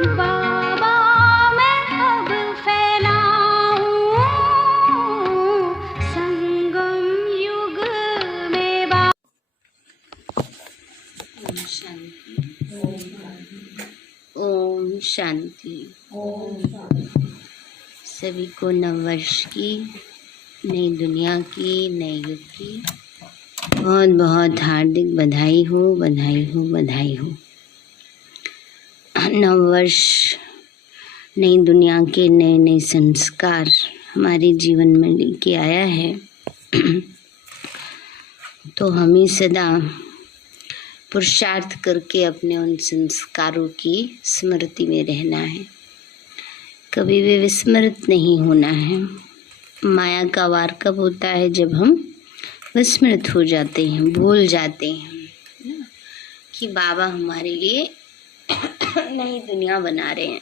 बाबा मैं अब फैलाऊं संगम युग में ओम शांति। ओम शांति। सभी को नववर्ष की, नई दुनिया की, नए युग की बहुत बहुत हार्दिक बधाई हो, बधाई हो, बधाई हो। नववर्ष, नई दुनिया के नए नए संस्कार हमारे जीवन में लेके आया है तो हमें सदा पुरुषार्थ करके अपने उन संस्कारों की स्मृति में रहना है, कभी भी विस्मृत नहीं होना है। माया का वार कब होता है? जब हम विस्मृत हो जाते हैं, भूल जाते हैं कि बाबा हमारे लिए नई दुनिया बना रहे हैं।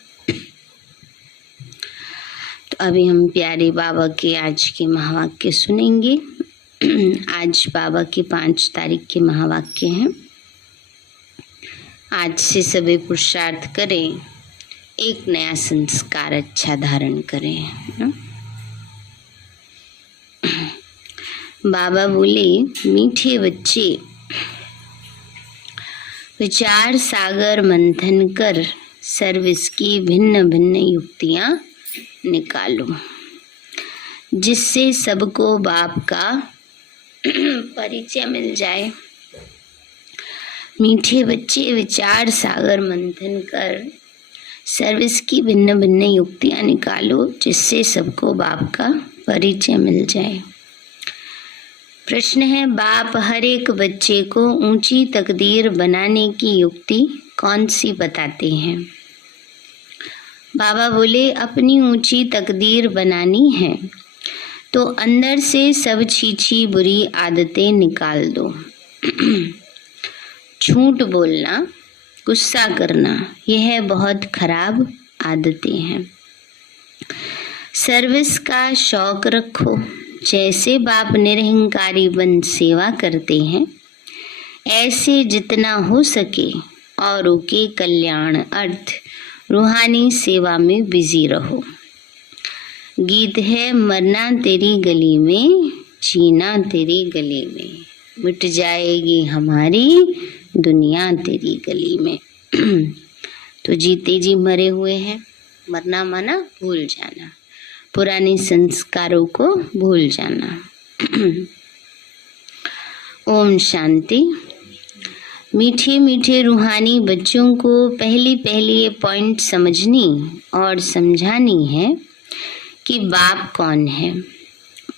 तो अभी हम प्यारे बाबा के आज के महावाक्य सुनेंगे। आज बाबा के 5 तारीख के महावाक्य हैं। आज से सभी पुरुषार्थ करें, एक नया संस्कार अच्छा धारण करें। बाबा बोले, मीठे बच्चे, विचार सागर मंथन कर सर्विस की भिन्न भिन्न युक्तियां निकालो, जिससे सबको बाप का परिचय मिल जाए। मीठे बच्चे, विचार सागर मंथन कर सर्विस की भिन्न भिन्न युक्तियां निकालो, जिससे सबको बाप का परिचय मिल जाए। प्रश्न है, बाप हर एक बच्चे को ऊंची तकदीर बनाने की युक्ति कौन सी बताते हैं? बाबा बोले, अपनी ऊंची तकदीर बनानी है तो अंदर से सब छीछी बुरी आदतें निकाल दो। झूठ बोलना, गुस्सा करना, यह बहुत खराब आदतें हैं। सर्विस का शौक रखो, जैसे बाप निरहंकारी बन सेवा करते हैं, ऐसे जितना हो सके औरों के कल्याण अर्थ रूहानी सेवा में बिजी रहो। गीत है, मरना तेरी गली में, जीना तेरी गली में, मिट जाएगी हमारी दुनिया तेरी गली में। तो जीते जी मरे हुए हैं, मरना माना भूल जाना, पुराने संस्कारों को भूल जाना। ओम शांति। मीठे मीठे रूहानी बच्चों को पहली ये पॉइंट समझनी और समझानी है कि बाप कौन है।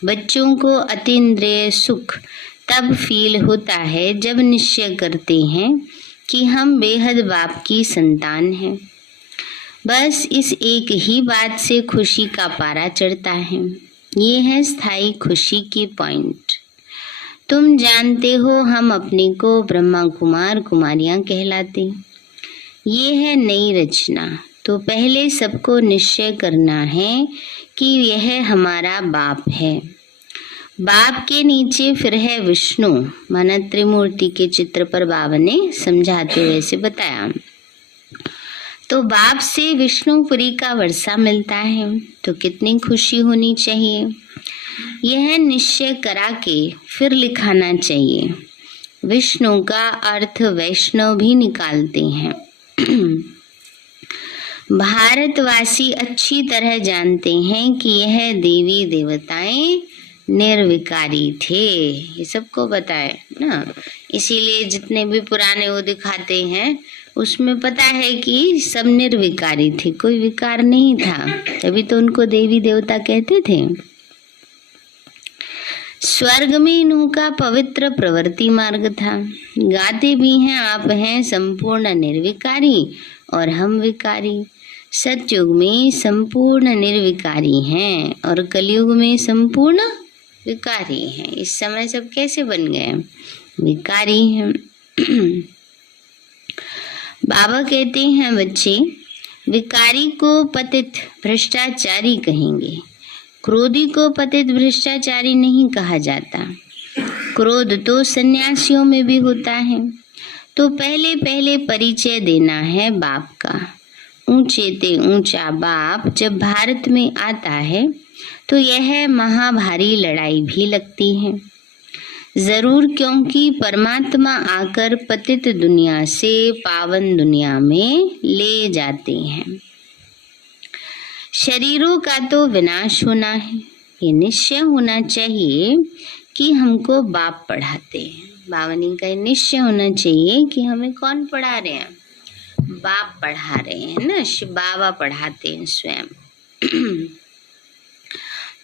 बच्चों को अतीन्द्रिय सुख तब फील होता है जब निश्चय करते हैं कि हम बेहद बाप की संतान हैं। बस इस एक ही बात से खुशी का पारा चढ़ता है। ये है स्थायी खुशी की पॉइंट। तुम जानते हो हम अपने को ब्रह्मा कुमार कुमारियां कहलाते। ये है नई रचना। तो पहले सबको निश्चय करना है कि यह हमारा बाप है। बाप के नीचे फिर है विष्णु, माना त्रिमूर्ति के चित्र पर बाबा ने समझाते हुए से बताया। तो बाप से विष्णुपुरी का वर्षा मिलता है, तो कितनी खुशी होनी चाहिए। यह निश्चय करा के फिर लिखाना चाहिए। विष्णु का अर्थ वैष्णव भी निकालते हैं। भारतवासी अच्छी तरह जानते हैं कि यह देवी देवताएं निर्विकारी थे। ये सबको बताए ना, इसीलिए जितने भी पुराने वो दिखाते हैं उसमें पता है कि सब निर्विकारी थे, कोई विकार नहीं था, तभी तो उनको देवी देवता कहते थे। स्वर्ग में इनका पवित्र प्रवृत्ति मार्ग था। गाते भी हैं, आप हैं संपूर्ण निर्विकारी और हम विकारी। सतयुग में संपूर्ण निर्विकारी हैं और कलयुग में संपूर्ण विकारी हैं। इस समय सब कैसे बन गए? विकारी हैं। बाबा कहते हैं, बच्चे, विकारी को पतित भ्रष्टाचारी कहेंगे, क्रोधी को पतित भ्रष्टाचारी नहीं कहा जाता। क्रोध तो सन्यासियों में भी होता है। तो पहले परिचय देना है बाप का। ऊंचे ते ऊंचा बाप जब भारत में आता है तो यह महाभारी लड़ाई भी लगती है। जरूर, क्योंकि परमात्मा आकर पतित दुनिया से पावन दुनिया में ले जाते हैं। शरीरों का तो विनाश होना है, ये निश्चय होना चाहिए कि हमको बाप पढ़ाते हैं। बावनी का निश्चय होना चाहिए कि हमें कौन पढ़ा रहे हैं, बाप पढ़ा रहे हैं ना, शिव बाबा पढ़ाते हैं स्वयं।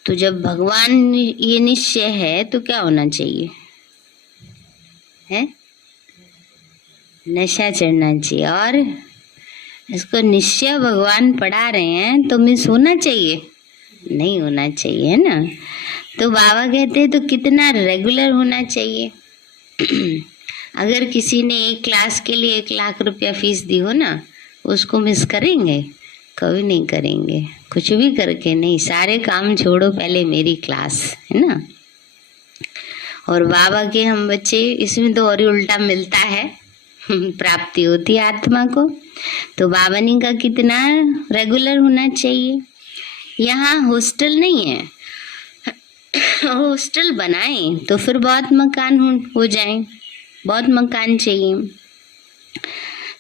तो जब भगवान ये निश्चय है तो क्या होना चाहिए है, नशा चढ़ना चाहिए। और इसको निश्चय भगवान पढ़ा रहे हैं तो मिस होना चाहिए, नहीं होना चाहिए, है ना। तो बाबा कहते हैं तो कितना रेगुलर होना चाहिए। अगर किसी ने एक क्लास के लिए 1 लाख रुपया फीस दी हो ना, उसको मिस करेंगे? कभी नहीं करेंगे, कुछ भी करके नहीं। सारे काम छोड़ो, पहले मेरी क्लास, है ना। और बाबा के हम बच्चे, इसमें तो और ही उल्टा मिलता है, प्राप्ति होती है आत्मा को। तो बाबानी का कितना रेगुलर होना चाहिए। यहाँ हॉस्टल नहीं है, हॉस्टल बनाएं तो फिर बहुत मकान हो जाए, बहुत मकान चाहिए।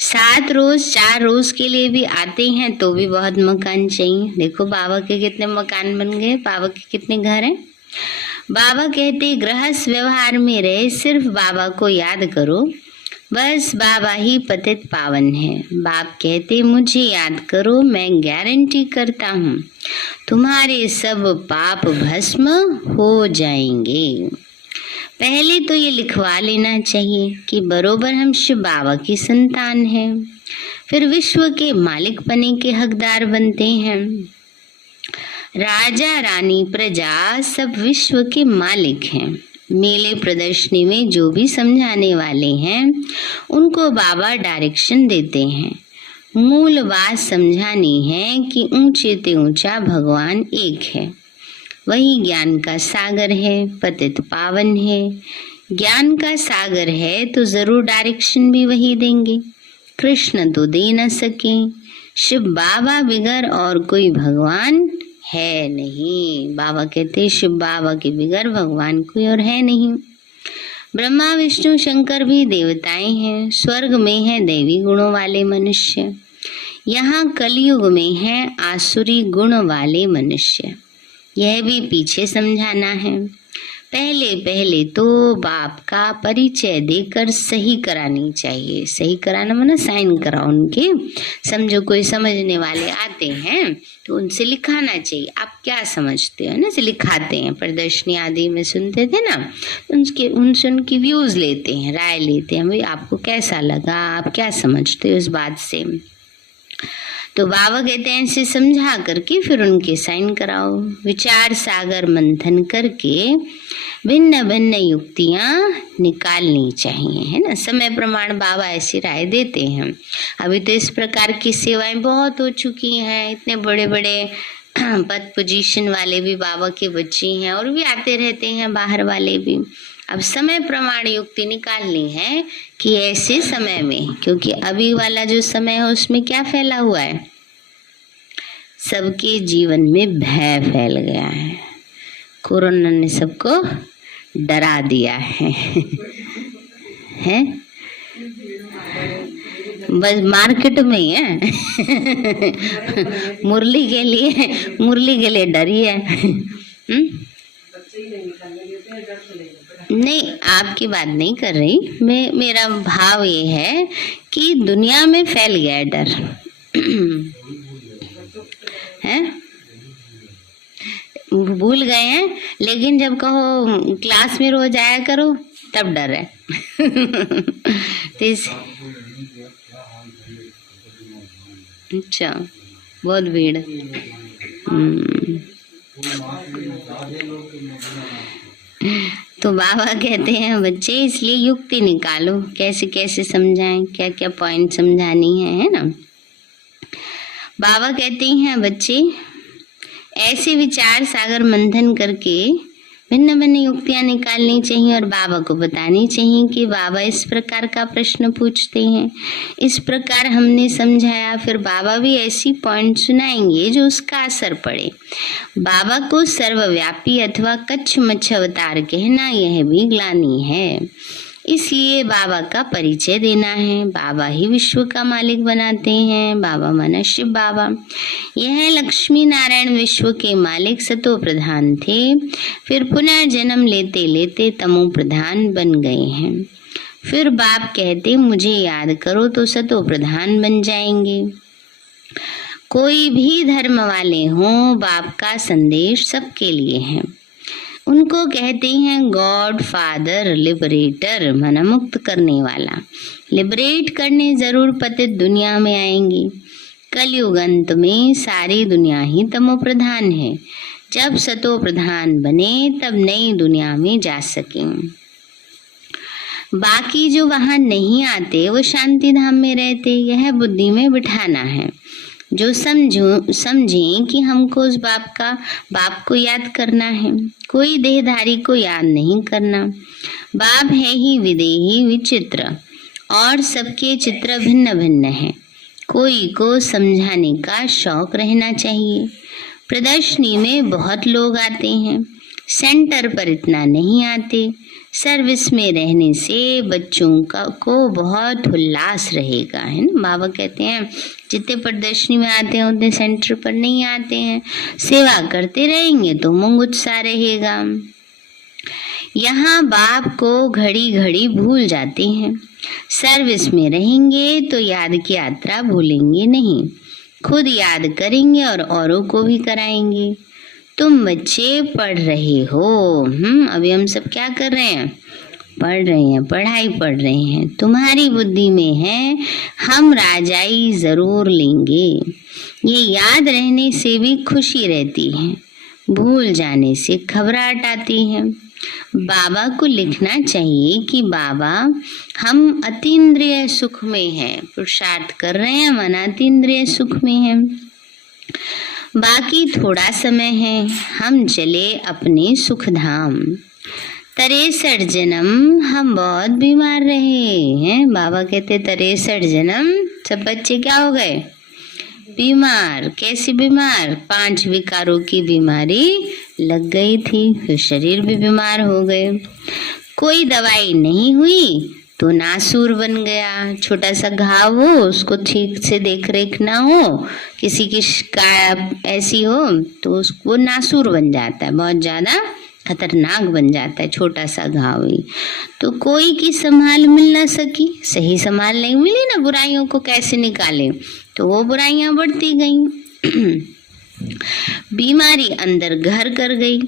7 रोज 4 रोज के लिए भी आते हैं तो भी बहुत मकान चाहिए। देखो बाबा के कितने मकान बन गए, बाबा के कितने घर हैं। बाबा कहते गृहस्थ व्यवहार में रहे, सिर्फ बाबा को याद करो, बस बाबा ही पतित पावन है। बाप कहते मुझे याद करो, मैं गारंटी करता हूँ तुम्हारे सब पाप भस्म हो जाएंगे। पहले तो ये लिखवा लेना चाहिए कि बरोबर हम शिव बाबा की संतान हैं, फिर विश्व के मालिक बने के हकदार बनते हैं। राजा रानी प्रजा सब विश्व के मालिक हैं। मेले प्रदर्शनी में जो भी समझाने वाले हैं उनको बाबा डायरेक्शन देते हैं। मूल बात समझानी है कि ऊंचे ते ऊंचा भगवान एक है, वही ज्ञान का सागर है, पतित पावन है। ज्ञान का सागर है तो जरूर डायरेक्शन भी वही देंगे। कृष्ण तो दे न सके, शिव बाबा बिगर और कोई भगवान है नहीं। बाबा कहते शिव बाबा के बिगर भगवान कोई और है नहीं। ब्रह्मा विष्णु शंकर भी देवताएं हैं। स्वर्ग में है दैवी गुणों वाले मनुष्य, यहाँ कलयुग में है आसुरी गुण वाले मनुष्य। यह भी पीछे समझाना है। पहले पहले तो बाप का परिचय देकर सही करानी चाहिए। सही कराना माना साइन कराओ उनके। समझो कोई समझने वाले आते हैं तो उनसे लिखाना चाहिए, आप क्या समझते हो ना, से लिखाते हैं। प्रदर्शनी आदि में सुनते थे ना, उनसे उनकी व्यूज लेते हैं, राय लेते हैं, भाई आपको कैसा लगा, आप क्या समझते हो इस बात से। तो बाबा कहते हैं ऐसे समझा करके फिर उनके साइन कराओ। विचार सागर मंथन करके भिन्न भिन्न युक्तियां निकालनी चाहिए, है ना। समय प्रमाण बाबा ऐसी राय देते हैं। अभी तो इस प्रकार की सेवाएं बहुत हो चुकी हैं, इतने बड़े बड़े पद पोजीशन वाले भी बाबा के बच्चे हैं और भी आते रहते हैं बाहर वाले भी। अब समय प्रमाण युक्ति निकालनी है कि ऐसे समय में, क्योंकि अभी वाला जो समय है उसमें क्या फैला हुआ है, सबके जीवन में भय फैल गया है। कोरोना ने सबको डरा दिया है हैं? बस मार्केट में ही है मुरली के लिए डरी है। नहीं, आपकी बात नहीं कर रही मैं, मेरा भाव ये है कि दुनिया में फैल गया है डर है, भूल गए हैं, लेकिन जब कहो क्लास में रोज आया करो तब डर है तो अच्छा, बहुत भीड़। तो बाबा कहते हैं बच्चे इसलिए युक्ति निकालो, कैसे कैसे समझाएं, क्या क्या पॉइंट समझानी है ना। बाबा कहते हैं बच्चे ऐसे विचार सागर मंथन करके भिन्न भिन्न युक्तियां निकालनी चाहिए और बाबा को बतानी चाहिए कि बाबा इस प्रकार का प्रश्न पूछते हैं, इस प्रकार हमने समझाया। फिर बाबा भी ऐसी पॉइंट सुनाएंगे जो उसका असर पड़े। बाबा को सर्वव्यापी अथवा कच्छ मच्छ अवतार कहना यह भी ग्लानि है, इसलिए बाबा का परिचय देना है। बाबा ही विश्व का मालिक बनाते हैं। बाबा माना शिव बाबा। यह लक्ष्मी नारायण विश्व के मालिक सतो प्रधान थे, फिर पुनर्जन्म लेते लेते तमो प्रधान बन गए हैं। फिर बाप कहते मुझे याद करो तो सतो प्रधान बन जाएंगे। कोई भी धर्म वाले हों, बाप का संदेश सबके लिए है। उनको कहते हैं गॉड फादर लिबरेटर, माना मुक्त करने वाला। लिबरेट करने जरूर पतित दुनिया में आएंगे। कलयुग अंत में सारी दुनिया ही तमो प्रधान है। जब सतो प्रधान बने तब नई दुनिया में जा सकें। बाकी जो वहां नहीं आते वो शांति धाम में रहते, यह बुद्धि में बिठाना है। जो समझें कि हमको उस बाप को याद करना है, कोई देहधारी को याद नहीं करना। बाप है ही विदेही विचित्र और सबके चित्र भिन्न भिन्न हैं। कोई को समझाने का शौक रहना चाहिए। प्रदर्शनी में बहुत लोग आते हैं, सेंटर पर इतना नहीं आते। सर्विस में रहने से बच्चों को बहुत उल्लास रहेगा, है ना। बाबा कहते हैं जितने प्रदर्शनी में आते हैं उतने सेंटर पर नहीं आते हैं। सेवा करते रहेंगे तो उमंग उत्साह रहेगा। यहाँ बाप को घड़ी घड़ी भूल जाते हैं। सर्विस में रहेंगे तो याद की यात्रा भूलेंगे नहीं, खुद याद करेंगे और औरों को भी कराएंगे। तुम बच्चे पढ़ रहे हो, अभी हम सब क्या कर रहे हैं? पढ़ रहे हैं, पढ़ाई पढ़ रहे हैं। तुम्हारी बुद्धि में है हम राजाई जरूर लेंगे। ये याद रहने से भी खुशी रहती है, भूल जाने से घबराहट आती है। बाबा को लिखना चाहिए कि बाबा हम अतीन्द्रिय सुख में हैं, पुरुषार्थ कर रहे हैं, मन अतीन्द्रिय सुख में है। बाकी थोड़ा समय है, हम चले अपने सुख धाम। 63 जन्म हम बहुत बीमार रहे हैं। बाबा कहते 63 जन्म सब बच्चे क्या हो गए? बीमार। कैसे बीमार? 5 विकारों की बीमारी लग गई थी, फिर शरीर भी बीमार हो गए। कोई दवाई नहीं हुई तो नासूर बन गया। छोटा सा घाव हो, उसको ठीक से देख रेख ना हो, किसी की शिकायत ऐसी हो तो उसको नासूर बन जाता है, बहुत ज्यादा खतरनाक बन जाता है। छोटा सा घाव ही तो कोई की संभाल मिल ना सकी, सही संभाल नहीं मिली ना, बुराइयों को कैसे निकाले, तो वो बुराइयां बढ़ती गई। बीमारी अंदर घर कर गई।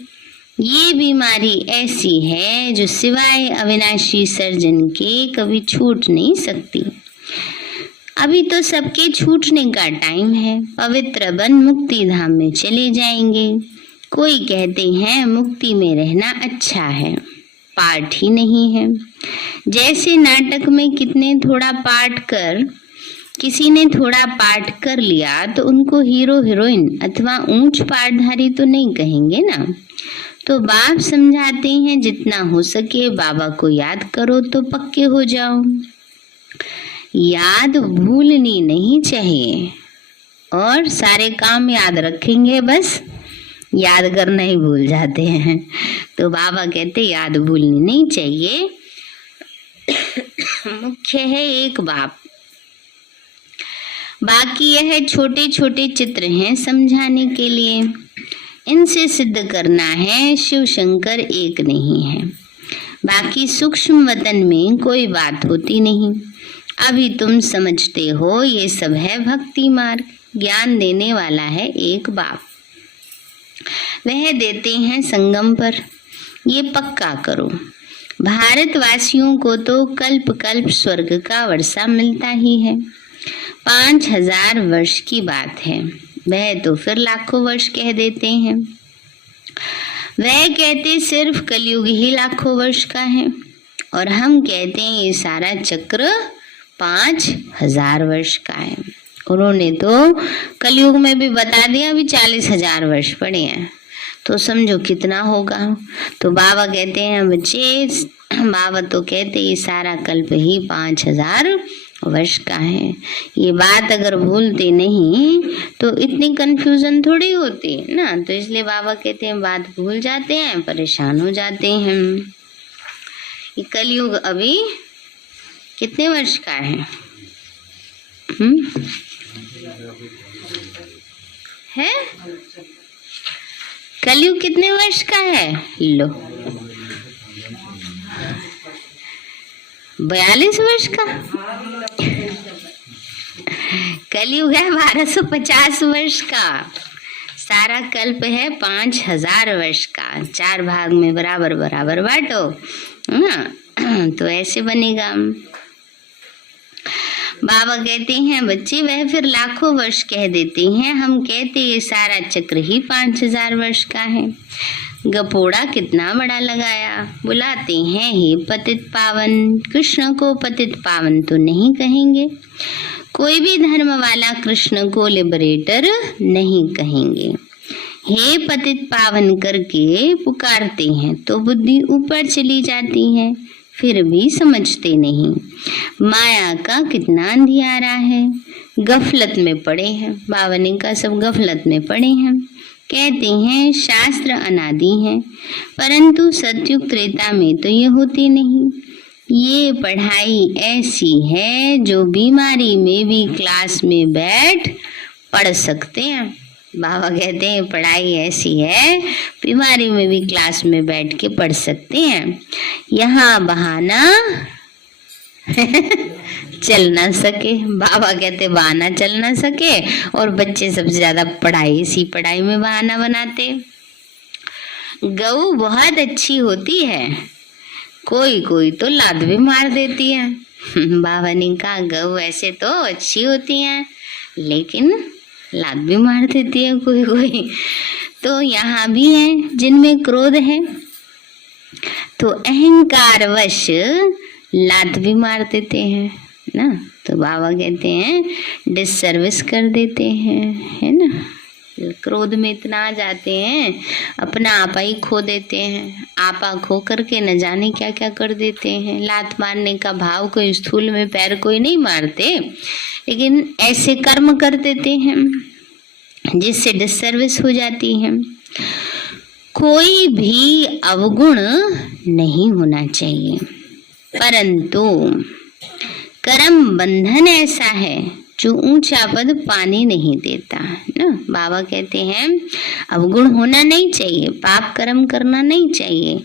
ये बीमारी ऐसी है जो सिवाय अविनाशी सर्जन के कभी छूट नहीं सकती। अभी तो सबके छूटने का टाइम है। पवित्र बन मुक्ति धाम में चले जाएंगे। कोई कहते हैं मुक्ति में रहना अच्छा है, पाठ ही नहीं है। जैसे नाटक में किसी ने थोड़ा पाठ कर लिया तो उनको हीरो हीरोइन अथवा ऊंच पाठधारी तो नहीं कहेंगे ना। तो बाप समझाते हैं जितना हो सके बाबा को याद करो तो पक्के हो जाओ। याद भूलनी नहीं चाहिए और सारे काम याद रखेंगे, बस याद करना ही भूल जाते हैं। तो बाबा कहते याद भूलनी नहीं चाहिए। मुख्य है एक बाप, बाकी यह छोटे छोटे चित्र हैं समझाने के लिए। इनसे सिद्ध करना है शिव शंकर एक नहीं है। बाकी सूक्ष्म वतन में कोई बात होती नहीं। अभी तुम समझते हो ये सब है भक्ति मार्ग। ज्ञान देने वाला है एक बाप, वह देते हैं संगम पर। ये पक्का करो। भारतवासियों को तो कल्प कल्प स्वर्ग का वर्षा मिलता ही है। 5000 वर्ष की बात है, वह तो फिर लाखों वर्ष कह देते हैं। वह कहते सिर्फ कलयुग ही लाखों वर्ष का है और हम कहते हैं ये सारा चक्र 5000 वर्ष का है। उन्होंने तो कलयुग में भी बता दिया अभी 40,000 वर्ष पड़े हैं। तो समझो कितना होगा। तो बाबा कहते हैं बच्चे, बाबा तो कहते ये सारा कल्प ही 5000 वर्ष का है। ये बात अगर भूलते नहीं तो इतनी कंफ्यूजन थोड़ी होती है ना। तो इसलिए बाबा कहते हैं बात भूल जाते हैं, परेशान हो जाते हैं। ये कलयुग अभी कितने वर्ष का है? है कलयुग कितने वर्ष का है? लो 42 वर्ष का कलयुग है। 1250 वर्ष का। सारा कल्प है 5000 वर्ष का। 4 भाग में बराबर बराबर बांटो ना, तो ऐसे बनेगा। बाबा कहते हैं बच्चे वह फिर लाखों वर्ष कह देते हैं, हम कहते ये सारा चक्र ही 5000 वर्ष का है। गपोड़ा कितना बड़ा लगाया। बुलाते हैं हे पतित पावन। कृष्ण को पतित पावन तो नहीं कहेंगे। कोई भी धर्म वाला कृष्ण को लिबरेटर नहीं कहेंगे। हे पतित पावन करके पुकारते हैं तो बुद्धि ऊपर चली जाती है, फिर भी समझते नहीं। माया का कितना अंधियारा है। गफलत में पड़े हैं। बाबा ने कहा सब गफलत में पड़े हैं। कहते हैं शास्त्र अनादि है, परंतु सतयुग त्रेता में तो ये होती नहीं। ये पढ़ाई ऐसी है जो बीमारी में भी क्लास में बैठ पढ़ सकते हैं। बाबा कहते हैं पढ़ाई ऐसी है बीमारी में भी क्लास में बैठ के पढ़ सकते हैं। यहाँ बहाना चल ना सके। बाबा कहते बहाना चल ना सके, और बच्चे सबसे ज्यादा पढ़ाई, इसी पढ़ाई में बहाना बनाते। गऊ बहुत अच्छी होती है, कोई कोई तो लात भी मार देती है। बाबा ने कहा गऊ ऐसे तो अच्छी होती हैं, लेकिन लात भी मार देती है कोई कोई। तो यहाँ भी है जिनमें क्रोध है तो अहंकारवश लात भी मार देते हैं ना। तो बाबा कहते हैं डिससर्विस कर देते हैं, है ना। क्रोध में इतना आ जाते हैं अपना आपा ही खो देते हैं। आपा खो करके न जाने क्या क्या कर देते हैं। लात मारने का भाव कोई स्थूल में पैर कोई नहीं मारते, लेकिन ऐसे कर्म कर देते हैं जिससे डिससर्विस हो जाती है। कोई भी अवगुण नहीं होना चाहिए, परंतु कर्म बंधन ऐसा है जो ऊंचा पद पाने नहीं देता ना। बाबा कहते हैं अवगुण होना नहीं चाहिए, पाप कर्म करना नहीं चाहिए,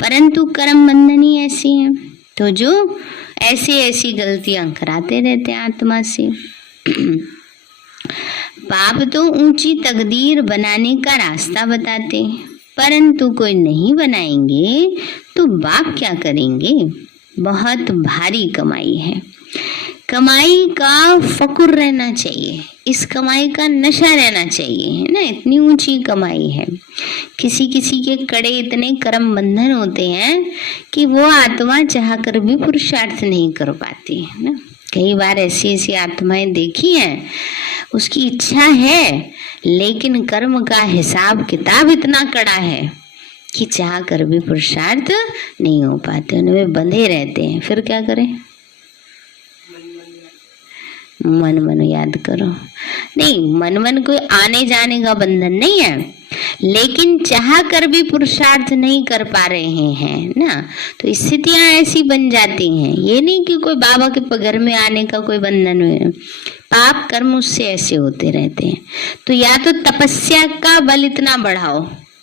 परंतु कर्म बंधनी ऐसी है तो जो ऐसी ऐसी गलतियां कराते रहते हैं आत्मा से। पाप तो ऊंची तकदीर बनाने का रास्ता बताते, परंतु कोई नहीं बनाएंगे तो बाप क्या करेंगे। बहुत भारी कमाई है। कमाई का फकुर रहना चाहिए, इस कमाई का नशा रहना चाहिए, है ना। इतनी ऊंची कमाई है। किसी किसी के कड़े इतने कर्म बंधन होते हैं कि वो आत्मा चाह कर भी पुरुषार्थ नहीं कर पाती है ना। कई बार ऐसी ऐसी आत्माएं देखी हैं, उसकी इच्छा है लेकिन कर्म का हिसाब किताब इतना कड़ा है कि चाह कर भी पुरुषार्थ नहीं हो पाते, उनमें बंधे रहते हैं। फिर क्या करें? मन मन याद करो। नहीं, मन मन कोई आने जाने का बंधन नहीं है, लेकिन चाह कर भी पुरुषार्थ नहीं कर पा रहे हैं ना। तो स्थितियां ऐसी बन जाती हैं। ये नहीं कि कोई बाबा के घर में आने का कोई बंधन है, पाप कर्म उससे ऐसे होते रहते हैं। तो या तो तपस्या का बल इतना बढ़ाओ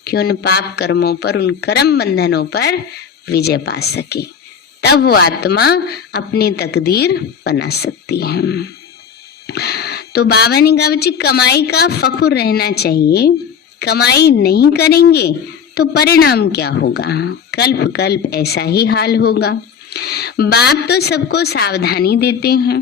कि उन पाप कर्मों पर, उन कर्म बंधनों पर विजय पा सके, तब वो आत्मा अपनी तकदीर बना सकती है। तो बाबा ने कहा बच्चे कमाई का फखुर रहना चाहिए। कमाई नहीं करेंगे तो परिणाम क्या होगा? कल्प कल्प ऐसा ही हाल होगा। बाप तो सबको सावधानी देते हैं,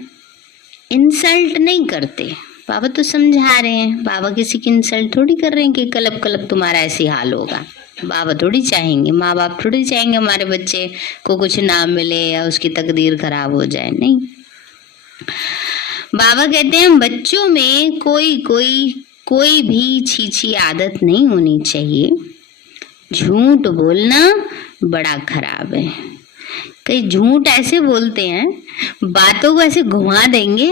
इंसल्ट नहीं करते। बाबा तो समझा रहे हैं, बाबा किसी की इंसल्ट थोड़ी कर रहे हैं कि कल्प कल्प तुम्हारा ऐसे हाल होगा। बाबा थोड़ी चाहेंगे, माँ बाप थोड़ी चाहेंगे हमारे बच्चे को कुछ ना मिले या उसकी तकदीर खराब हो जाए, नहीं। बाबा कहते हैं बच्चों में कोई भी छीछी आदत नहीं होनी चाहिए। झूठ बोलना बड़ा खराब है। कई झूठ ऐसे बोलते हैं, बातों को ऐसे घुमा देंगे,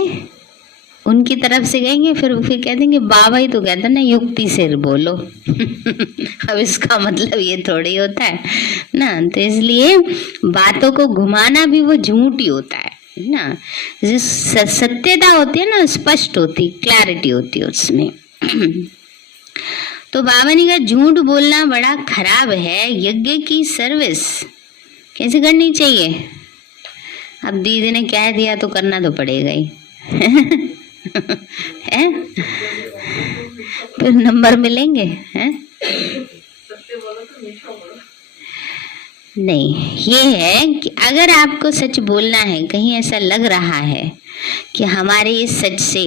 उनकी तरफ से कहेंगे, फिर कह देंगे बाबा ही तो कहता ना युक्ति से बोलो। अब इसका मतलब ये थोड़ी होता है ना। तो इसलिए बातों को घुमाना भी वो झूठ ही होता है ना। जिस सत्यता होती है ना, स्पष्ट होती, क्लैरिटी होती है उसमें। तो बाबा ने कहा झूठ बोलना बड़ा खराब है, यज्ञ की सर्विस कैसे करनी चाहिए। अब दीदी ने कह दिया तो करना तो पड़ेगा ही। है? फिर नंबर मिलेंगे हैं? नहीं, ये है कि अगर आपको सच बोलना है, कहीं ऐसा लग रहा है कि हमारे इस सच से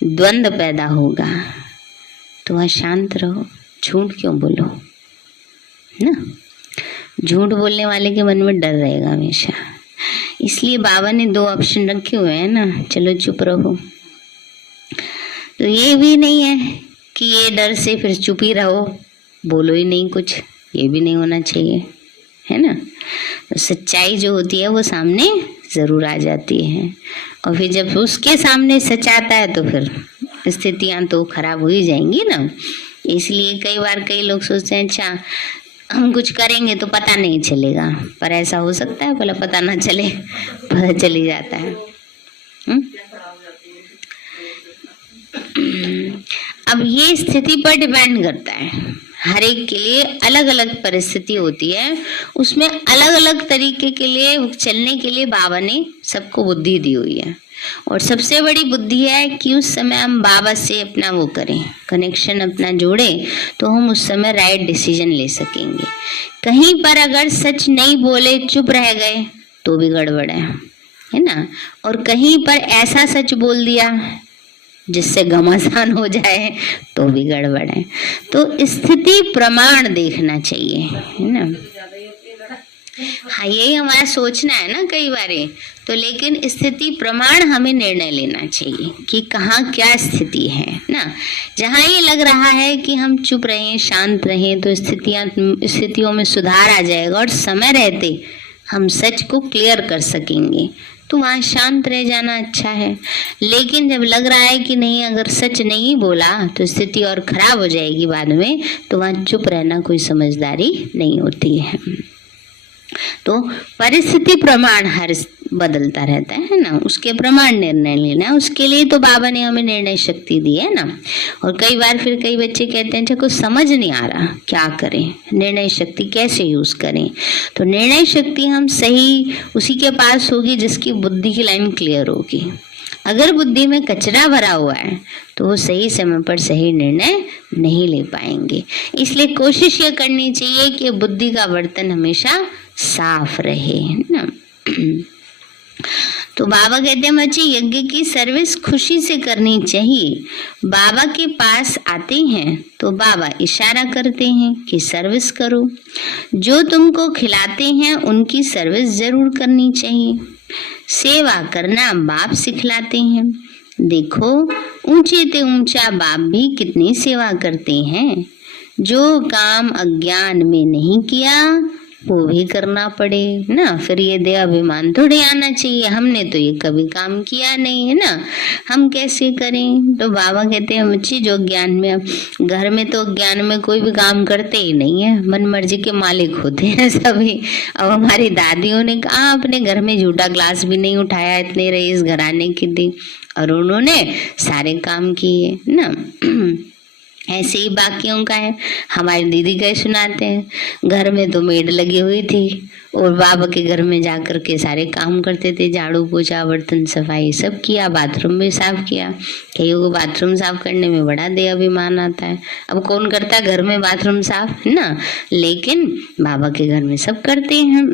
द्वंद्व पैदा होगा, तो वह शांत रहो, झूठ क्यों बोलो ना। झूठ बोलने वाले के मन में डर रहेगा हमेशा। इसलिए बाबा ने 2 ऑप्शन रखे हुए हैं ना, चलो चुप रहो। तो ये भी नहीं है कि ये डर से फिर चुप ही रहो, बोलो ही नहीं कुछ, ये भी नहीं होना चाहिए, है ना। तो सच्चाई जो होती है वो सामने जरूर आ जाती है, और फिर जब उसके सामने सच आता है तो फिर स्थितियां तो खराब हो ही जाएंगी ना। इसलिए कई बार कई लोग सोचते हैं अच्छा हम कुछ करेंगे तो पता नहीं चलेगा, पर ऐसा हो सकता है भला पता ना चले, पता चली जाता है। अब ये स्थिति पर डिपेंड करता है, हर एक के लिए अलग अलग परिस्थिति होती है, उसमें अलग अलग तरीके के लिए चलने के लिए बाबा ने सबको बुद्धि दी हुई है। और सबसे बड़ी बुद्धि है कि उस समय हम बाबा से अपना वो करें, कनेक्शन अपना जोड़े, तो हम उस समय राइट डिसीजन ले सकेंगे। कहीं पर अगर सच नहीं बोले, चुप रह गए, तो भी गड़बड़ है ना। और कहीं पर ऐसा सच बोल दिया जिससे घमासान हो जाए, तो भी गड़बड़ है। तो स्थिति प्रमाण देखना चाहिए, है ना। हाँ, यही हमारा सोचना है ना कई बार। तो लेकिन स्थिति प्रमाण हमें निर्णय लेना चाहिए कि कहाँ क्या स्थिति है ना। जहाँ ये लग रहा है कि हम चुप रहें, शांत रहें, तो स्थितियों में सुधार आ जाएगा और समय रहते हम सच को क्लियर कर सकेंगे, तो वहाँ शांत रह जाना अच्छा है। लेकिन जब लग रहा है कि नहीं, अगर सच नहीं बोला तो स्थिति और खराब हो जाएगी बाद में, तो वहाँ चुप रहना कोई समझदारी नहीं होती है। तो परिस्थिति प्रमाण हर बदलता रहता है ना, उसके प्रमाण निर्णय लेना है। उसके लिए तो बाबा ने हमें निर्णय शक्ति दी है ना। और कई बार फिर कई बच्चे कहते हैं कुछ समझ नहीं आ रहा, क्या करें, निर्णय शक्ति कैसे यूज करें। तो निर्णय शक्ति हम सही उसी के पास होगी जिसकी बुद्धि की लाइन क्लियर होगी। अगर बुद्धि में कचरा भरा हुआ है तो वो सही समय पर सही निर्णय नहीं ले पाएंगे। इसलिए कोशिश ये करनी चाहिए कि बुद्धि का बर्तन हमेशा साफ रहे ना। तो बाबा कहते हैं बच्चे, यज्ञ की सर्विस खुशी से करनी चाहिए। बाबा के पास आते हैं तो बाबा इशारा करते हैं कि सर्विस करो। जो तुमको खिलाते हैं उनकी सर्विस जरूर करनी चाहिए। सेवा करना बाप सिखलाते हैं। देखो ऊंचे ते ऊंचा बाप भी कितनी सेवा करते हैं। जो काम अज्ञान में नहीं किया वो भी करना पड़े ना। फिर ये दे अभिमान थोड़े आना चाहिए, हमने तो ये कभी काम किया नहीं है ना, हम कैसे करें। तो बाबा कहते हैं बच्ची, जो ज्ञान में, घर में तो ज्ञान में कोई भी काम करते ही नहीं है, मन मर्जी के मालिक होते हैं सभी। अब हमारी दादियों ने कहा अपने घर में झूठा ग्लास भी नहीं उठाया, इतने रईस घराने की थी, और उन्होंने सारे काम किए ना। ऐसे ही बाकियों का है। हमारी दीदी का ही सुनाते हैं, घर में तो मेड लगी हुई थी और बाबा के घर में जाकर के सारे काम करते थे, झाड़ू पोछा बर्तन सफाई सब किया, बाथरूम भी साफ किया। कईयों को बाथरूम साफ करने में बड़ा दे अभिमान आता है। अब कौन करता है घर में बाथरूम साफ, है ना, लेकिन बाबा के घर में सब करते हैं।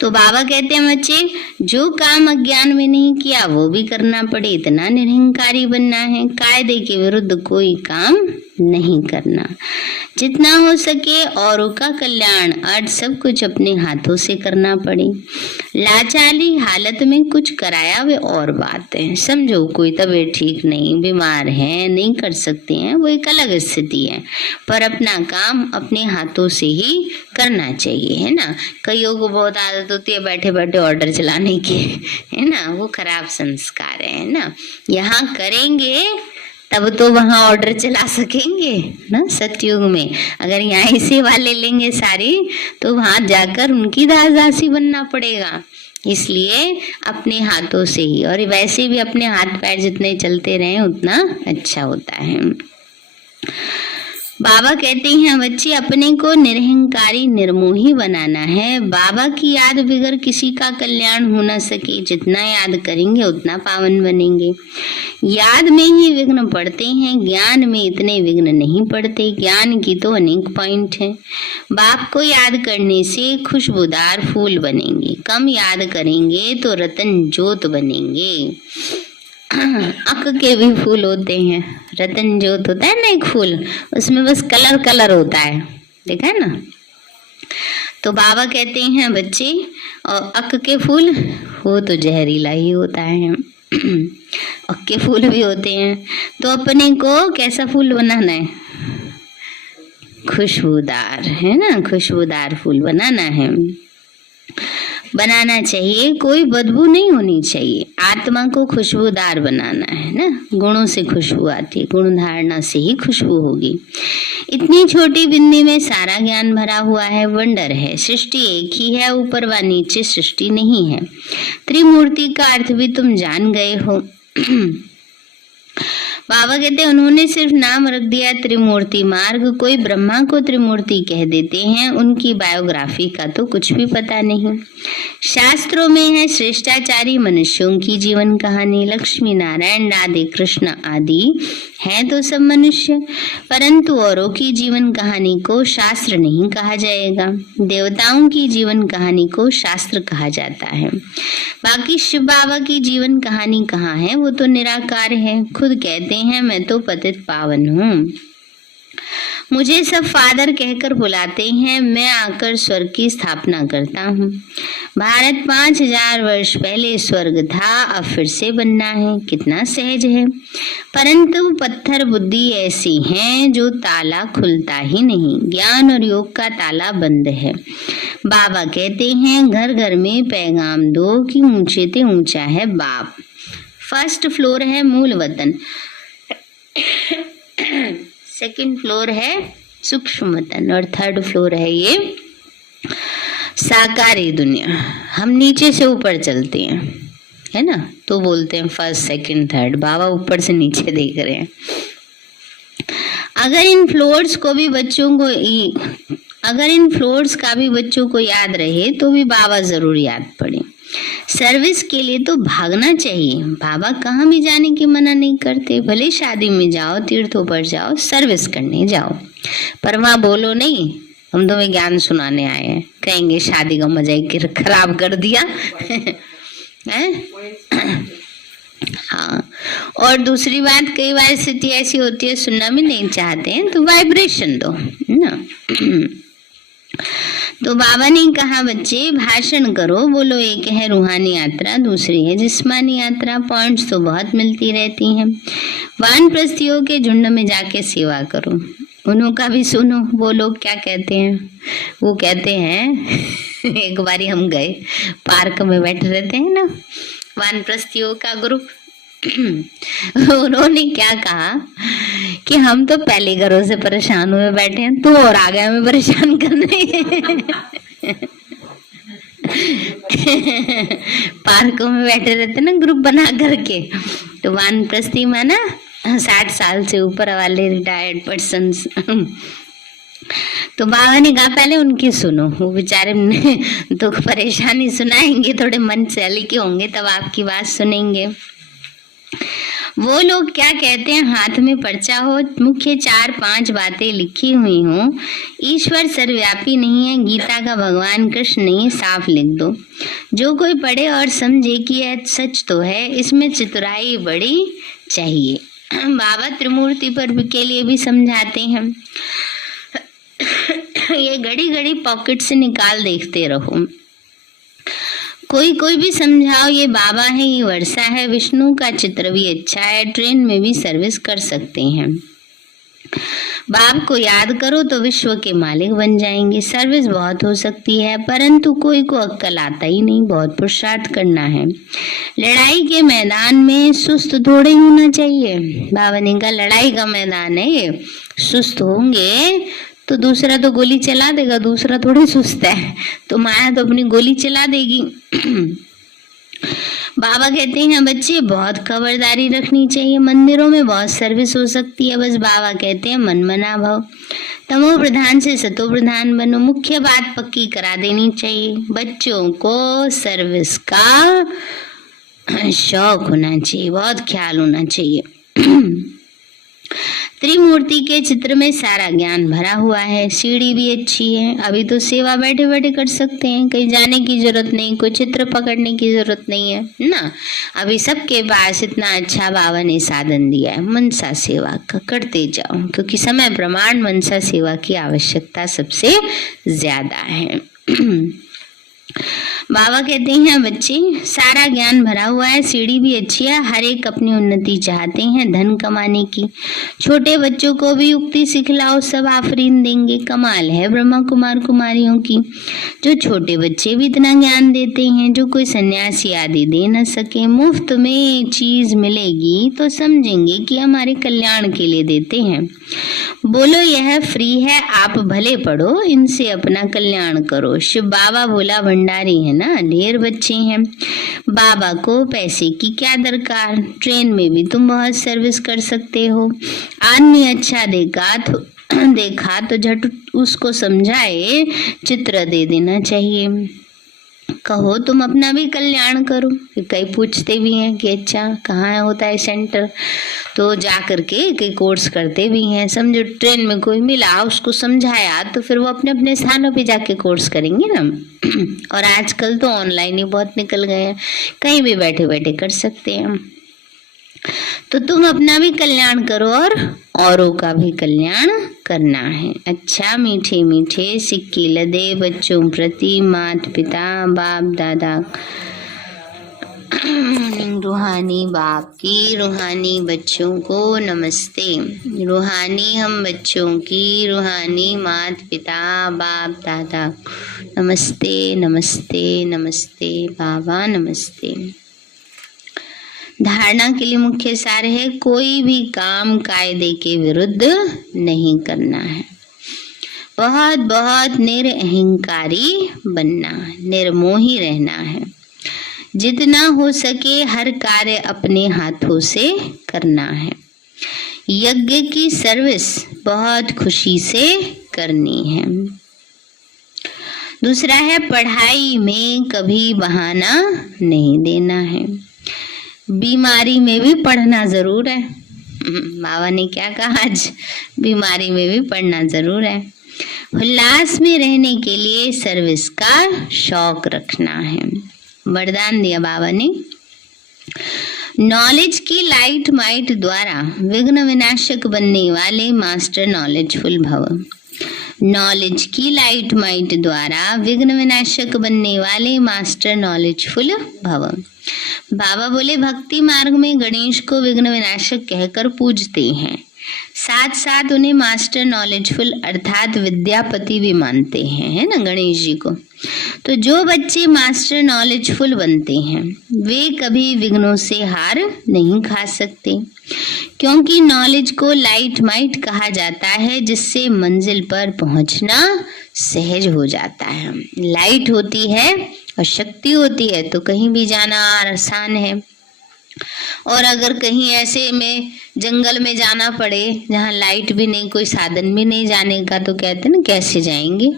तो बाबा कहते हैं बच्चे, जो काम अज्ञान में नहीं किया वो भी करना पड़े, इतना निरहंकारी बनना है। कायदे के विरुद्ध कोई काम नहीं करना। जितना हो सके औरों का कल्याण अर्थ सब कुछ अपने हाथों से करना पड़े। लाचारी हालत में कुछ कराया वे और बात है। समझो कोई तबीयत ठीक नहीं, बीमार है, नहीं कर सकते हैं, वो एक अलग स्थिति है, पर अपना काम अपने हाथों से ही करना चाहिए, है ना। कईयों को बहुत आदत होती है बैठे बैठे ऑर्डर चलाने की, है ना, वो खराब संस्कार है ना। यहाँ करेंगे तब तो वहां ऑर्डर चला सकेंगे ना। सतयुग में अगर यहाँ ही सेवा ले लेंगे सारी, तो वहां जाकर उनकी दासी बनना पड़ेगा। इसलिए अपने हाथों से ही, और वैसे भी अपने हाथ पैर जितने चलते रहें उतना अच्छा होता है। बाबा कहते हैं बच्चे अपने को निरहंकारी निर्मोही बनाना है। बाबा की याद बगैर किसी का कल्याण हो न सके। जितना याद करेंगे उतना पावन बनेंगे। याद में ही विघ्न पड़ते हैं, ज्ञान में इतने विघ्न नहीं पड़ते। ज्ञान की तो अनेक पॉइंट हैं। बाप को याद करने से खुशबूदार फूल बनेंगे। कम याद करेंगे तो रतन ज्योत बनेंगे। अक के भी फूल होते हैं, रतन ज्योत होता है ना एक फूल, उसमें बस कलर कलर होता है, देखा है ना। तो बाबा कहते हैं बच्चे, और अक के फूल वो तो जहरीला ही होता है। अक के फूल भी होते हैं। तो अपने को कैसा फूल बनाना है? खुशबूदार, है ना, खुशबूदार फूल बनाना चाहिए। कोई बदबू नहीं होनी चाहिए। आत्मा को खुशबूदार बनाना है ना। गुणों से खुशबू आती है, गुण धारणा से ही खुशबू होगी। इतनी छोटी बिंदी में सारा ज्ञान भरा हुआ है। वंडर है, सृष्टि एक ही है, ऊपर व नीचे सृष्टि नहीं है। त्रिमूर्ति का अर्थ भी तुम जान गए हो। बाबा कहते हैं उन्होंने सिर्फ नाम रख दिया त्रिमूर्ति मार्ग। कोई ब्रह्मा को त्रिमूर्ति कह देते हैं, उनकी बायोग्राफी का तो कुछ भी पता नहीं। शास्त्रों में है श्रेष्ठाचारी मनुष्यों की जीवन कहानी। लक्ष्मी नारायण राधे कृष्ण आदि हैं तो सब मनुष्य, परंतु औरों की जीवन कहानी को शास्त्र नहीं कहा जाएगा। देवताओं की जीवन कहानी को शास्त्र कहा जाता है। बाकी शिव बाबा की जीवन कहानी कहाँ है? वो तो निराकार है। खुद कहते हैं मैं तो पतित पावन हूँ। मुझे सब फादर कहकर बुलाते हैं। मैं आकर स्वर्ग की स्थापना करता हूँ। भारत 5000 वर्ष पहले स्वर्ग था, अब फिर से बनना है। कितना सहज है। परंतु पत्थर बुद्धि ऐसी है जो ताला खुलता ही नहीं। ज्ञान और योग का ताला बंद है। बाबा कहते हैं घर घर में पैगाम दो कि ऊंचे ते ऊंचा है बाप। फर्स्ट फ्लोर है मूल वतन, सेकंड फ्लोर है सूक्ष्म वतन, और थर्ड फ्लोर है ये साकारी दुनिया। हम नीचे से ऊपर चलते हैं, है ना, तो बोलते हैं फर्स्ट सेकंड थर्ड। बाबा ऊपर से नीचे देख रहे हैं। अगर इन फ्लोर्स का भी बच्चों को याद रहे तो भी बाबा जरूर याद पड़े। सर्विस के लिए तो भागना चाहिए। बाबा कहाँ भी जाने की मना नहीं करते। भले शादी में जाओ, तीर्थों पर जाओ, सर्विस करने जाओ, पर वहाँ बोलो नहीं हम तुम्हें ज्ञान सुनाने आए हैं। कहेंगे शादी का मजा ही खराब कर दिया। हाँ, और दूसरी बात, कई बार स्थिति ऐसी होती है सुनना भी नहीं चाहते हैं, तो वाइब्रेशन दो ना। तो बाबा ने कहा बच्चे भाषण करो। बोलो एक है रूहानी यात्रा, दूसरी है जिस्मानी यात्रा। पॉइंट्स तो बहुत मिलती रहती हैं। वानप्रस्थियों के झुंड में जाके सेवा करो, उनका भी सुनो। वो लोग क्या कहते हैं? वो कहते हैं एक बारी हम गए, पार्क में बैठे रहते हैं ना वानप्रस्थियों का ग्रुप। उन्होंने क्या कहा कि हम तो पहले घरों से परेशान हुए बैठे हैं, तू और आ गया हमें परेशान करने। पार्कों में बैठे रहते ना ग्रुप बना करके। तो वानप्रस्थी माना 60 साल से ऊपर वाले रिटायर्ड पर्सन्स। तो बाबा ने कहा पहले उनकी सुनो, वो बेचारे तो परेशानी सुनाएंगे, थोड़े मन से हल्के होंगे तब आपकी बात सुनेंगे। वो लोग क्या कहते हैं, हाथ में पर्चा हो, मुख्य 4-5 बातें लिखी हुई हो, ईश्वर सर्वव्यापी नहीं है, गीता का भगवान कृष्ण नहीं, साफ लिख दो। जो कोई पढ़े और समझे कि यह सच तो है, इसमें चतुराई बड़ी चाहिए। बाबा त्रिमूर्ति पर के लिए भी समझाते हैं, ये घड़ी घड़ी पॉकेट से निकाल देखते रहो। कोई कोई भी समझाओ ये बाबा है, ये वर्षा है, विष्णु का चित्र भी अच्छा है, ट्रेन में भी सर्विस कर सकते हैं। बाप को याद करो तो विश्व के मालिक बन जाएंगे। सर्विस बहुत हो सकती है, परंतु कोई को अक्कल आता ही नहीं, बहुत पुरुषार्थ करना है। लड़ाई के मैदान में सुस्त थोड़े होना चाहिए। बाबा ने कहा लड़ाई का मैदान है ये, सुस्त होंगे तो दूसरा तो गोली चला देगा, दूसरा थोड़ी सुस्त है, तो माया तो अपनी गोली चला देगी। बाबा कहते हैं बच्चे बहुत खबरदारी रखनी चाहिए, मंदिरों में बहुत सर्विस हो सकती है, बस बाबा कहते हैं मन मना भाव, तमो प्रधान से सतो प्रधान बनो। मुख्य बात पक्की करा देनी चाहिए, बच्चों को सर्विस का शौक होना चाहिए, बहुत ख्याल होना चाहिए। त्रिमूर्ति के चित्र में सारा ज्ञान भरा हुआ है, सीढ़ी भी अच्छी है, अभी तो सेवा बैठे बैठे कर सकते हैं, कहीं जाने की जरूरत नहीं, कोई चित्र पकड़ने की जरूरत नहीं है ना। अभी सबके पास इतना अच्छा बाबा ने साधन दिया है, मनसा सेवा का करते जाओ, क्योंकि समय प्रमाण मनसा सेवा की आवश्यकता सबसे ज्यादा है। बाबा कहते हैं बच्चे सारा ज्ञान भरा हुआ है, सीढ़ी भी अच्छी है, हर एक अपनी उन्नति चाहते हैं धन कमाने की। छोटे बच्चों को भी युक्ति सिखलाओ, सब आफरीन देंगे। कमाल है ब्रह्मा कुमार कुमारियों की, जो छोटे बच्चे भी इतना ज्ञान देते हैं जो कोई सन्यासी आदि दे न सके। मुफ्त में चीज मिलेगी तो समझेंगे कि हमारे कल्याण के लिए देते हैं। बोलो यह फ्री है, आप भले पढ़ो, इनसे अपना कल्याण करो। शिव बाबा भोला भंडारी है ना, ढेर बच्चे हैं, बाबा को पैसे की क्या दरकार, ट्रेन में भी तुम बहुत सर्विस कर सकते हो। आदमी अच्छा देखा तो झट उसको समझाए, चित्र दे देना चाहिए, कहो तुम अपना भी कल्याण करो। कई पूछते भी हैं कि अच्छा कहाँ होता है सेंटर, तो जा करके कई कोर्स करते भी हैं। समझो ट्रेन में कोई मिला, उसको समझाया, तो फिर वो अपने अपने स्थानों पे जाके कोर्स करेंगे ना। और आजकल तो ऑनलाइन ही बहुत निकल गए हैं, कहीं भी बैठे बैठे कर सकते हैं। तो तुम अपना भी कल्याण करो और औरों का भी कल्याण करना है। अच्छा मीठे मीठे सिक्के लदे बच्चों प्रति माता पिता बाप दादा रूहानी बाप की रूहानी बच्चों को नमस्ते। रूहानी हम बच्चों की रूहानी माता पिता बाप दादा नमस्ते नमस्ते नमस्ते बाबा नमस्ते। धारणा के लिए मुख्य सार है, कोई भी काम कायदे के विरुद्ध नहीं करना है। बहुत बहुत निरअहंकारी बनना, निर्मोही रहना है। जितना हो सके हर कार्य अपने हाथों से करना है। यज्ञ की सर्विस बहुत खुशी से करनी है। दूसरा है पढ़ाई में कभी बहाना नहीं देना है। बीमारी में भी पढ़ना जरूर है। बाबा ने क्या कहा आज, बीमारी में भी पढ़ना जरूर है। उल्लास में रहने के लिए सर्विस का शौक रखना है। वरदान दिया बाबा ने, नॉलेज की लाइट माइट द्वारा विघ्न विनाशक बनने वाले मास्टर नॉलेजफुल भव। नॉलेज की लाइट माइट द्वारा विघ्न विनाशक बनने वाले मास्टर नॉलेजफुल भव। बाबा बोले भक्ति मार्ग में गणेश को विघ्न विनाशक कहकर पूजते हैं, साथ साथ उन्हें मास्टर नॉलेजफुल अर्थात विद्यापति भी मानते हैं, है ना गणेश जी को। तो जो बच्चे मास्टर नॉलेजफुल बनते हैं वे कभी विघ्नों से हार नहीं खा सकते, क्योंकि नॉलेज को लाइट माइट कहा जाता है, जिससे मंजिल पर पहुंचना सहज हो जाता है। लाइट होती है और शक्ति होती है तो कहीं भी जाना आसान है। और अगर कहीं ऐसे में जंगल में जाना पड़े जहाँ लाइट भी नहीं, कोई साधन भी नहीं जाने का, तो कहते ना कैसे जाएंगे।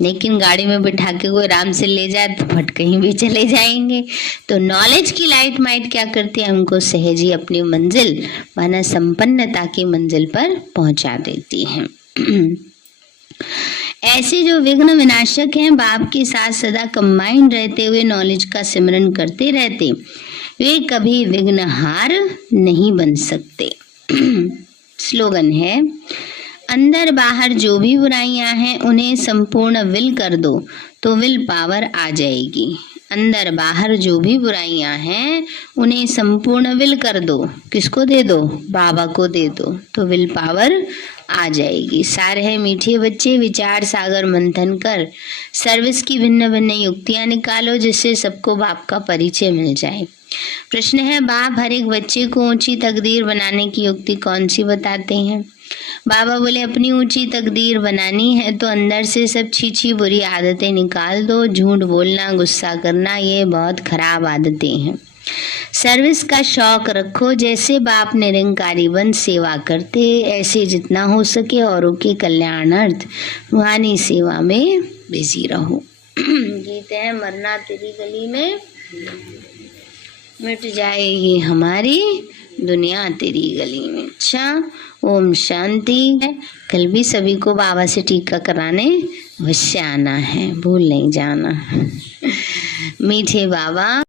लेकिन गाड़ी में बिठा के कोई आराम से ले जाए तो फट कहीं भी चले जाएंगे। तो नॉलेज की लाइट माइट क्या करती है, हमको सहज ही अपनी मंजिल माना संपन्नता की मंजिल पर पहुंचा देती है। ऐसे जो विघ्न विनाशक हैं, बाप के साथ सदा कंबाइंड रहते हुए नॉलेज का सिमरन करते रहते, वे कभी विघ्नहार नहीं बन सकते। स्लोगन है, अंदर बाहर जो भी बुराइयां हैं उन्हें संपूर्ण विल कर दो तो विल पावर आ जाएगी। अंदर बाहर जो भी बुराइयां हैं उन्हें संपूर्ण विल कर दो। किसको दे दो? बाबा को दे दो तो विल पावर आ जाएगी। सार है मीठे बच्चे, विचार सागर मंथन कर सर्विस की भिन्न भिन्न युक्तियां निकालो जिससे सबको बाप का परिचय मिल जाए। प्रश्न है, बाप हर एक बच्चे को ऊंची तकदीर बनाने की युक्ति कौन सी बताते हैं? बाबा बोले, अपनी ऊंची तकदीर बनानी है तो अंदर से सब छी बुरी आदतें निकाल दो। झूठ बोलना, गुस्सा करना, ये बहुत खराब आदतें हैं। सर्विस का शौक रखो, जैसे बाप निरंकारी बन सेवा करते ऐसे जितना हो सके औरों के कल्याणार्थ रूहानी सेवा में बिजी रहो। गीत है, मरना तेरी गली में, मिट जाएगी हमारी दुनिया तेरी गली में। अच्छा, ओम शांति। कल भी सभी को बाबा से टीका कराने अवश्य आना है, भूल नहीं जाना। मीठे बाबा।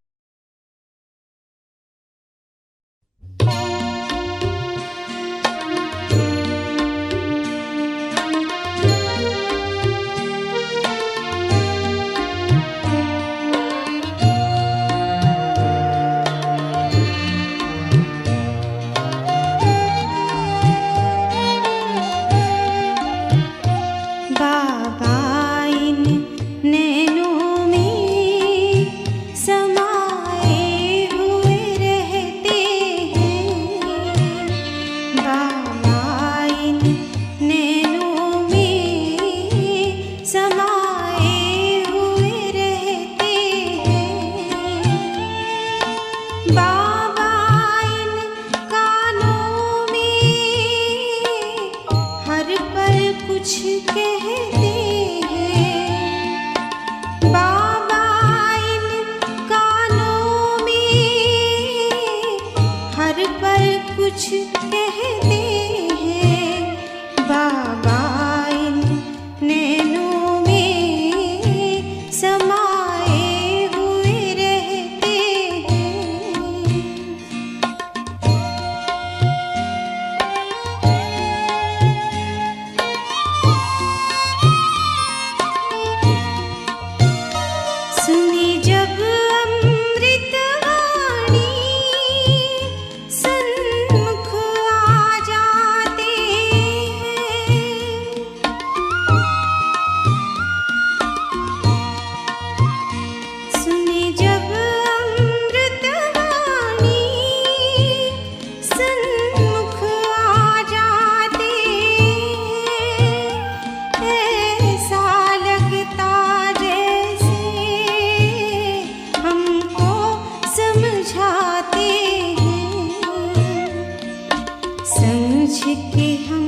समझ के हम